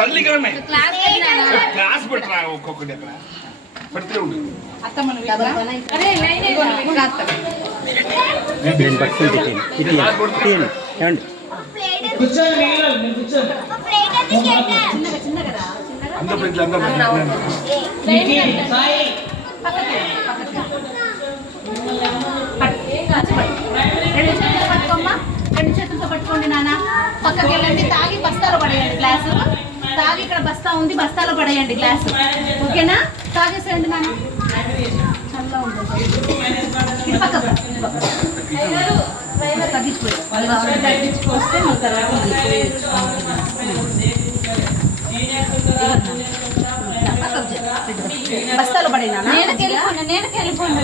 తల్లి క్లాస్ పెట్టరా ఒక్కొక్కటి అక్కడ పెడుతూనే ఉంటుంది. రెండు చేతులతో పట్టుకోండి నాన్న. పక్కకి వెళ్ళండి. తాగి బస్తాలో పడేయండి గ్లాసు. తాగి ఇక్కడ బస్తా ఉంది, బస్తాలో పడేయండి గ్లాసు. ఓకేనా? తాగేసేయండి నాన్న. చల్లగా ఉంటుంది. ఇది పక్కకు తగ్గించుకొస్తే మన తర్వాత బస్తాలో పడేనా? నేనకి వెళ్ళిపోండి.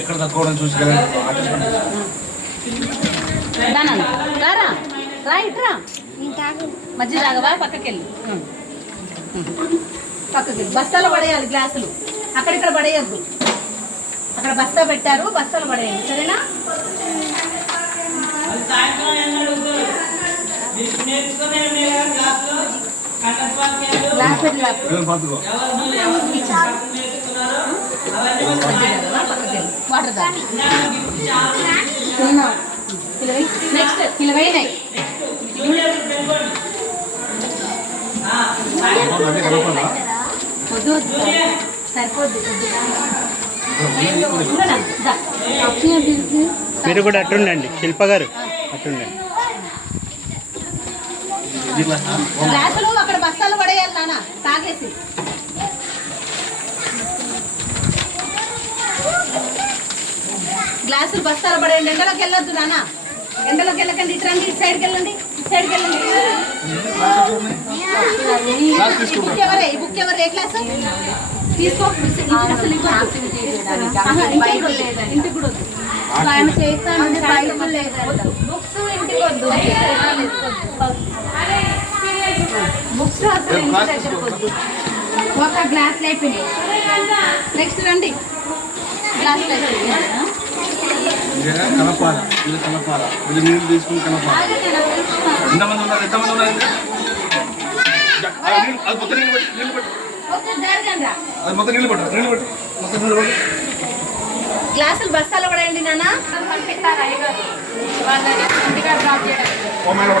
ఎక్కడ తక్కువ చూసి ఇట్రా మధ్య తాగవా? పక్కకెళ్ళి బస్తాలో పడేయాలి గ్లాసులు. అక్కడిక్కడ పడేయద్దు. అక్కడ బస్తా పెట్టారు, బస్తాలు పడేయండి. సరేనా? గ్లాస్ పెట్టి వాటర్ తాగి నెక్స్ట్ కిలవైనాయి. వద్దు సరిపోద్ది. మీరు కూడా అట్టుండండి శిల్ప గారు, అట్టుండండి. గ్లాసులు అక్కడ బస్తాలు పడేయాలి నాన్న. తాగేసి గ్లాసులు బస్తాలు పడేయండి. ఎండలోకి వెళ్ళొద్దు నాన్న. ఎండలోకి వెళ్ళకండి. ఇటు రండి. ఇటు సైడ్కి వెళ్ళండి. ఇటు సైడ్కి వెళ్ళండి. బుక్ ఎవరే? ఈ బుక్ ఎవరు? ఏ క్లాస్ తీసుకో. ఇంటికి కూడా వద్దు. ఆయన చేస్తాను. బుక్స్ ఇంటికి వద్దు. బుక్స్ అసలు ఇంటి దగ్గరకు వద్దు. ఒక గ్లాస్ అయిపోయినాయి. నెక్స్ట్ రండి. గ్లాస్ కలపాల నీళ్ళు తీసుకుని కలపాలి. ఎంతమంది ఉన్నారు? ఎంతమంది ఉన్నారు? అది మొత్తం నీళ్ళు పెట్టి అది మొత్తం నీళ్ళు పట్టు. నీళ్ళు పట్టు. మొత్తం నీళ్ళు పట్టు. గ్లాసులు బస్తాలు పడేయండి నాన్న. ఓ మేడం